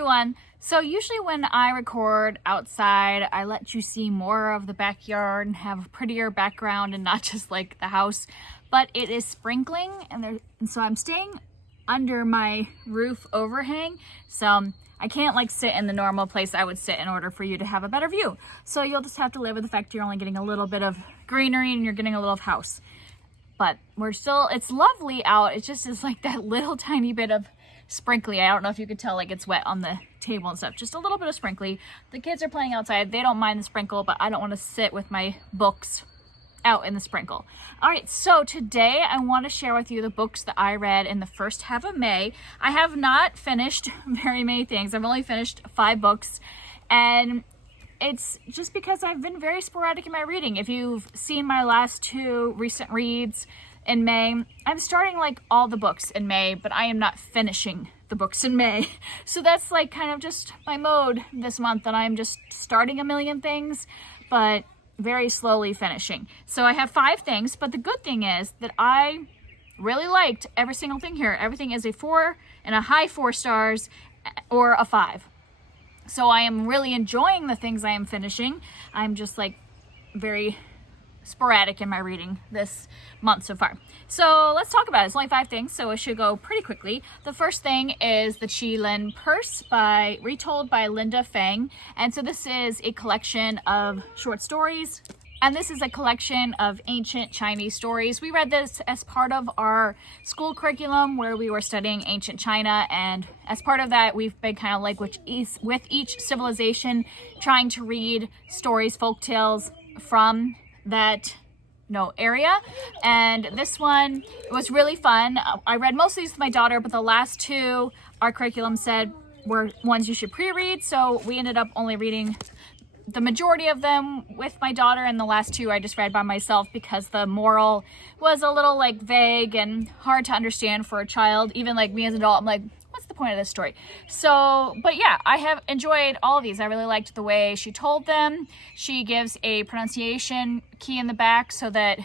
everyone. So usually when I record outside, I let you see more of the backyard and have a prettier background and not just like the house, but it is sprinkling and so I'm staying under my roof overhang. So I can't like sit in the normal place I would sit in order for you to have a better view. So you'll just have to live with the fact you're only getting a little bit of greenery and you're getting a little house. But it's lovely out. It just is like that little tiny bit of sprinkly. I don't know if you could tell, like it's wet on the table and stuff. Just a little bit of sprinkly. The kids are playing outside. They don't mind the sprinkle, but I don't want to sit with my books out in the sprinkle. All right, so today I want to share with you the books that I read in the first half of May. I have not finished very many things. I've only finished 5 books, and it's just because I've been very sporadic in my reading. If you've seen my last 2 recent reads in May, I'm starting like all the books in May, but I am not finishing the books in May. So that's like kind of just my mode this month, that I'm just starting a million things, but very slowly finishing. So I have 5 things, but the good thing is that I really liked every single thing here. Everything is a 4 and a high 4 stars or a 5. So I am really enjoying the things I am finishing. I'm just like very sporadic in my reading this month so far. So let's talk about it. It's only 5 things, so it should go pretty quickly. The first thing is the Qilin Purse, retold by Linda Feng. And so this is a collection of short stories. And this is a collection of ancient Chinese stories. We read this as part of our school curriculum where we were studying ancient China. And as part of that, we've been kind of like with each civilization trying to read stories, folk tales from that area. And this one was really fun. I read most of these with my daughter, but the last 2 our curriculum said were ones you should pre-read. So we ended up only reading the majority of them with my daughter, and the last 2 I just read by myself because the moral was a little like vague and hard to understand for a child. Even like me as an adult, I'm like, what's the point of this story? So, but yeah, I have enjoyed all of these. I really liked the way she told them. She gives a pronunciation key in the back so that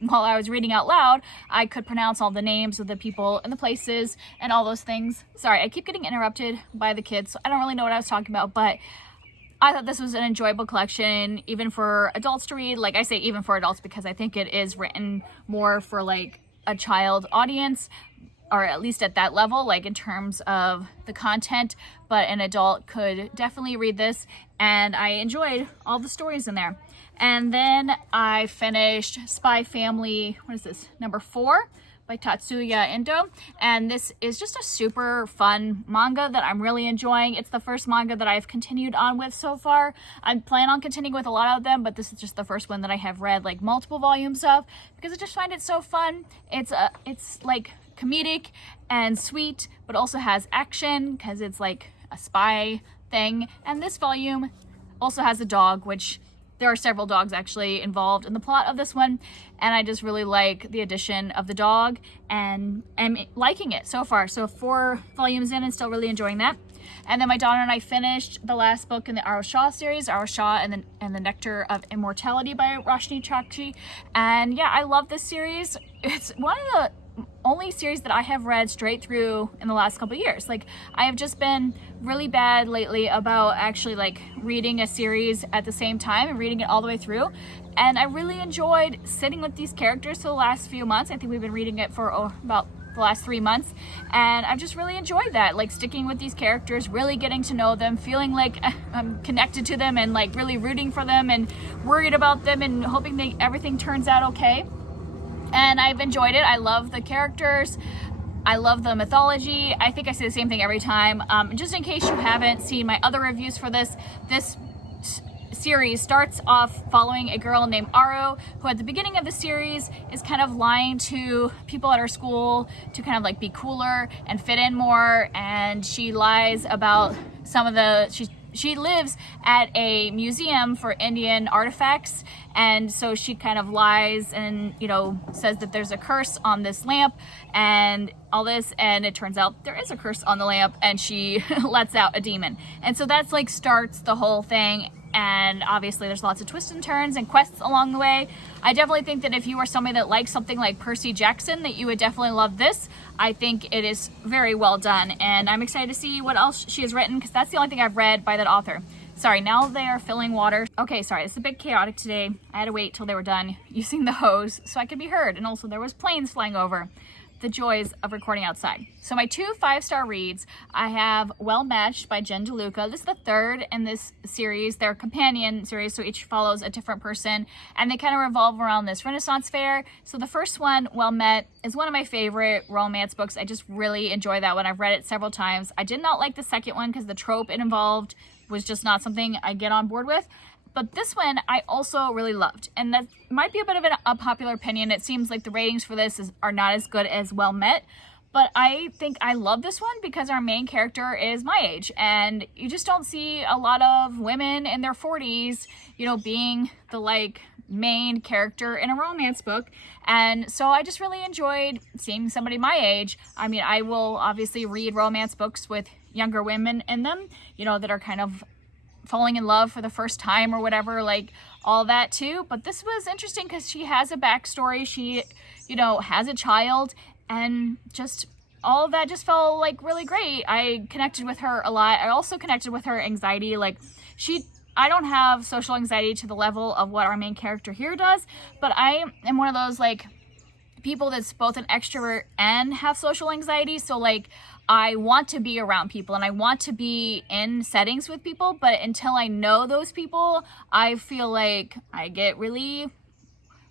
while I was reading out loud, I could pronounce all the names of the people and the places and all those things. Sorry, I keep getting interrupted by the kids, so I don't really know what I was talking about, but I thought this was an enjoyable collection, even for adults to read. Like I say, even for adults, because I think it is written more for like a child audience, or at least at that level, like in terms of the content, but an adult could definitely read this, and I enjoyed all the stories in there. And then I finished Spy Family, what is this, number 4? By Tatsuya Endo, and this is just a super fun manga that I'm really enjoying. It's the first manga that I've continued on with so far. I plan on continuing with a lot of them, but this is just the first one that I have read like multiple volumes of because I just find it so fun. It's like comedic and sweet, but also has action because it's like a spy thing. And this volume also has a dog, which there are several dogs actually involved in the plot of this one, and I just really like the addition of the dog and I'm liking it so far. So 4 volumes in and still really enjoying that. And then my daughter and I finished the last book in the Aro Shah series, Aro Shah and the Nectar of Immortality by Roshni Chakshi. And yeah, I love this series. It's one of the only series that I have read straight through in the last couple of years. Like I have just been really bad lately about actually like reading a series at the same time and reading it all the way through. And I really enjoyed sitting with these characters for the last few months. I think we've been reading it for about the last 3 months, and I've just really enjoyed that, like sticking with these characters, really getting to know them, feeling like I'm connected to them and like really rooting for them and worried about them and hoping that everything turns out okay. And I've enjoyed it. I love the characters. I love the mythology. I think I say the same thing every time. Just in case you haven't seen my other reviews for this series starts off following a girl named Aro, who at the beginning of the series is kind of lying to people at her school to kind of like be cooler and fit in more. And she lies about some of she lives at a museum for Indian artifacts, and so she kind of lies and says that there's a curse on this lamp and all this, and it turns out there is a curse on the lamp, and she lets out a demon. And so that's like starts the whole thing. and obviously there's lots of twists and turns and quests along the way. I definitely think that if you are somebody that likes something like Percy Jackson, that you would definitely love this. I think it is very well done, and I'm excited to see what else she has written, because that's the only thing I've read by that author. Sorry, now they are filling water. Okay, sorry, it's a bit chaotic today. I had to wait till they were done using the hose so I could be heard, and also there was planes flying over. The joys of recording outside. So my 2 5-star reads, I have Well Matched by Jen DeLuca. This is the third in this series. They're companion series, so each follows a different person, and they kind of revolve around this Renaissance fair. So the first one, Well Met, is one of my favorite romance books. I just really enjoy that one. I've read it several times. I did not like the second one because the trope it involved was just not something I get on board with. But this one I also really loved, and that might be a bit of an unpopular opinion. It seems like the ratings for this are not as good as Well Met, but I think I love this one because our main character is my age, and you just don't see a lot of women in their 40s, you know, being the like main character in a romance book. And so I just really enjoyed seeing somebody my age. I mean, I will obviously read romance books with younger women in them, you know, that are kind of falling in love for the first time or whatever, like all that too. But this was interesting because she has a backstory. She, you know, has a child, and just all of that just felt like really great. I connected with her a lot. I also connected with her anxiety. Like I don't have social anxiety to the level of what our main character here does, but I am one of those like people that's both an extrovert and have social anxiety. So like I want to be around people and I want to be in settings with people, but until I know those people, I feel like I get really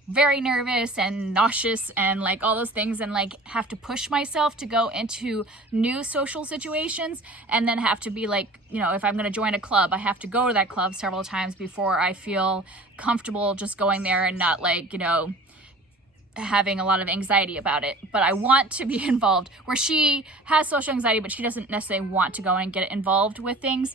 very nervous and nauseous and like all those things, and like have to push myself to go into new social situations, and then have to be like, you know, if I'm going to join a club, I have to go to that club several times before I feel comfortable just going there and not like, you know, having a lot of anxiety about it. But I want to be involved, where she has social anxiety but she doesn't necessarily want to go and get involved with things,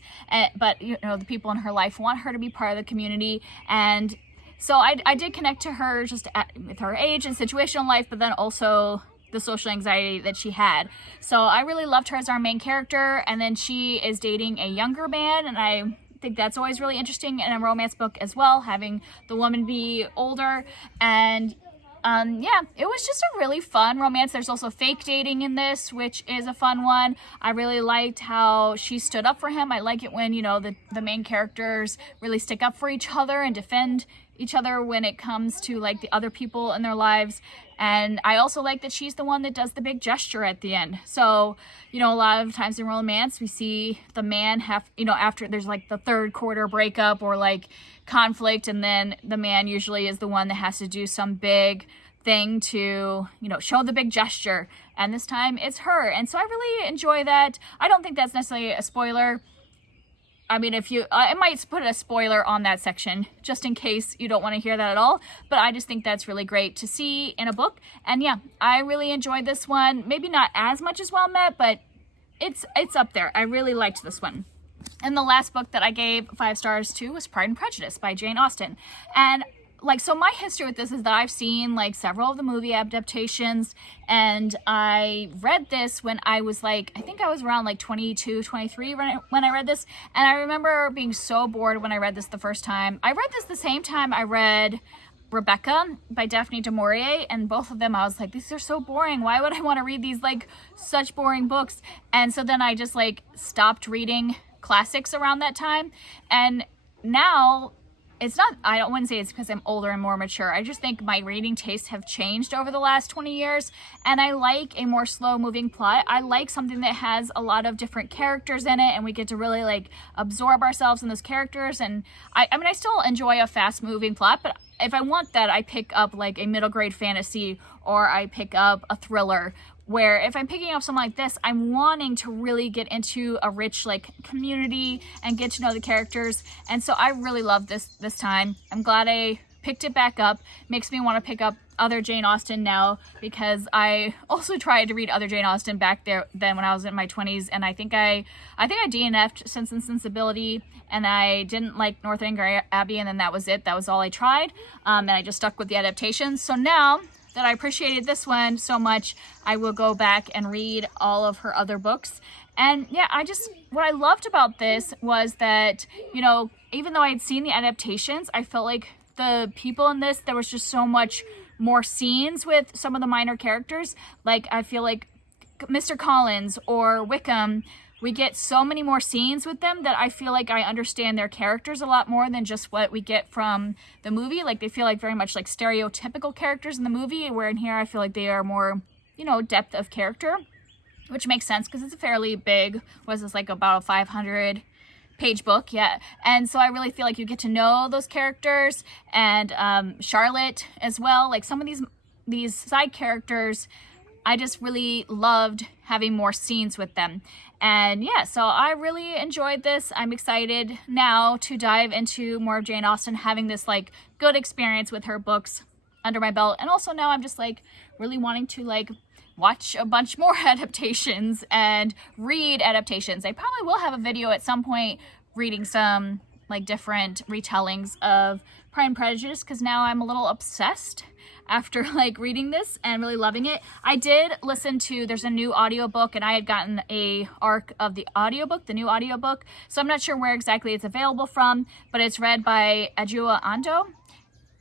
but you know, the people in her life want her to be part of the community. And so I did connect to her just with her age and situational life, but then also the social anxiety that she had. So I really loved her as our main character. And then she is dating a younger man, and I think that's always really interesting in a romance book as well, having the woman be older. And yeah, it was just a really fun romance. There's also fake dating in this, which is a fun one. I really liked how she stood up for him. I like it when, you know, the main characters really stick up for each other and defend each other when it comes to like the other people in their lives. And I also like that she's the one that does the big gesture at the end. So, you know, a lot of times in romance, we see the man have, you know, after there's like the third quarter breakup or like conflict, and then the man usually is the one that has to do some big thing to, you know, show the big gesture. And this time it's her. And so I really enjoy that. I don't think that's necessarily a spoiler. I mean, if you, I might put a spoiler on that section just in case you don't want to hear that at all. But I just think that's really great to see in a book. And yeah, I really enjoyed this one. Maybe not as much as Well Met, but it's up there. I really liked this one. And the last book that I gave 5 stars to was Pride and Prejudice by Jane Austen. And like, so my history with this is that I've seen like several of the movie adaptations, and I read this when I was like, I think I was around like 22, 23 when I read this. And I remember being so bored when I read this the first time. I read this the same time I read Rebecca by Daphne du Maurier, and both of them I was like, these are so boring. Why would I want to read these like such boring books? And so then I just like stopped reading classics around that time. And now it's not, I wouldn't say it's because I'm older and more mature. I just think my reading tastes have changed over the last 20 years, and I like a more slow moving plot. I like something that has a lot of different characters in it, and we get to really like absorb ourselves in those characters. And I mean, I still enjoy a fast moving plot, but if I want that, I pick up like a middle grade fantasy, or I pick up a thriller, where if I'm picking up something like this, I'm wanting to really get into a rich like community and get to know the characters. And so I really love this time. I'm glad I picked it back up. Makes me want to pick up other Jane Austen now, because I also tried to read other Jane Austen back there then when I was in my 20s, and I think I DNF'd Sense and Sensibility, and I didn't like Northanger Abbey, and then that was it. That was all I tried, and I just stuck with the adaptations. So now that I appreciated this one so much, I will go back and read all of her other books. And yeah, what I loved about this was that, you know, even though I had seen the adaptations, I felt like the people in this, there was just so much more scenes with some of the minor characters. Like, I feel like Mr. Collins or Wickham, we get so many more scenes with them that I feel like I understand their characters a lot more than just what we get from the movie. Like, they feel like very much like stereotypical characters in the movie, where in here I feel like they are more, you know, depth of character, which makes sense because it's a fairly big, was this like about a 500 page book? Yeah. And so I really feel like you get to know those characters, and Charlotte as well. Like, some of these side characters, I just really loved having more scenes with them. And yeah, so I really enjoyed this. I'm excited now to dive into more of Jane Austen, having this like good experience with her books under my belt. And also now I'm just like really wanting to like watch a bunch more adaptations and read adaptations. I probably will have a video at some point reading some like different retellings of Pride and Prejudice, because now I'm a little obsessed after like reading this and really loving it. I did listen to, there's a new audiobook, and I had gotten a arc of the audiobook, the new audiobook. So I'm not sure where exactly it's available from, but it's read by Adjoa Andoh.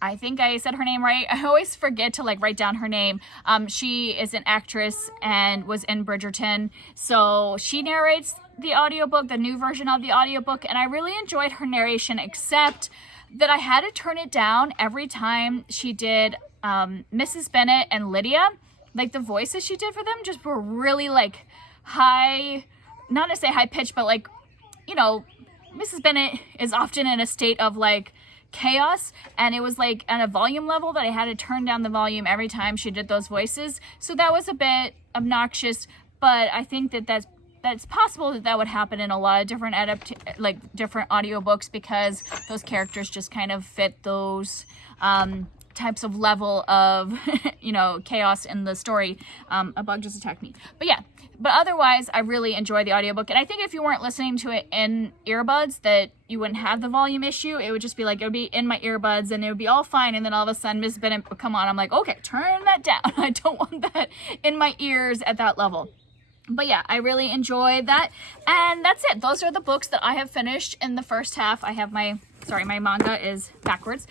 I think I said her name right. I always forget to like write down her name. She is an actress and was in Bridgerton. So she narrates the audiobook, the new version of the audiobook, and I really enjoyed her narration, except that I had to turn it down every time she did Mrs. Bennet and Lydia. Like, the voices she did for them just were really like high, not to say high pitched, but like, you know, Mrs. Bennet is often in a state of like chaos, and it was like at a volume level that I had to turn down the volume every time she did those voices. So that was a bit obnoxious, but I think that that's possible that would happen in a lot of different different audiobooks, because those characters just kind of fit those types of level of you know, chaos in the story. A bug just attacked me. But yeah, but otherwise I really enjoyed the audiobook, and I think if you weren't listening to it in earbuds, that you wouldn't have the volume issue. It would just be like, it would be in my earbuds and it would be all fine, and then all of a sudden Miss Bennet would come on. I'm like, okay, turn that down. I don't want that in my ears at that level. But yeah, I really enjoyed that. And that's it. Those are the books that I have finished in the first half. I have my manga is backwards.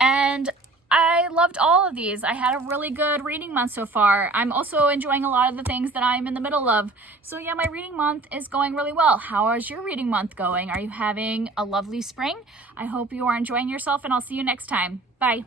And I loved all of these. I had a really good reading month so far. I'm also enjoying a lot of the things that I'm in the middle of. So yeah, my reading month is going really well. How is your reading month going? Are you having a lovely spring? I hope you are enjoying yourself, and I'll see you next time. Bye.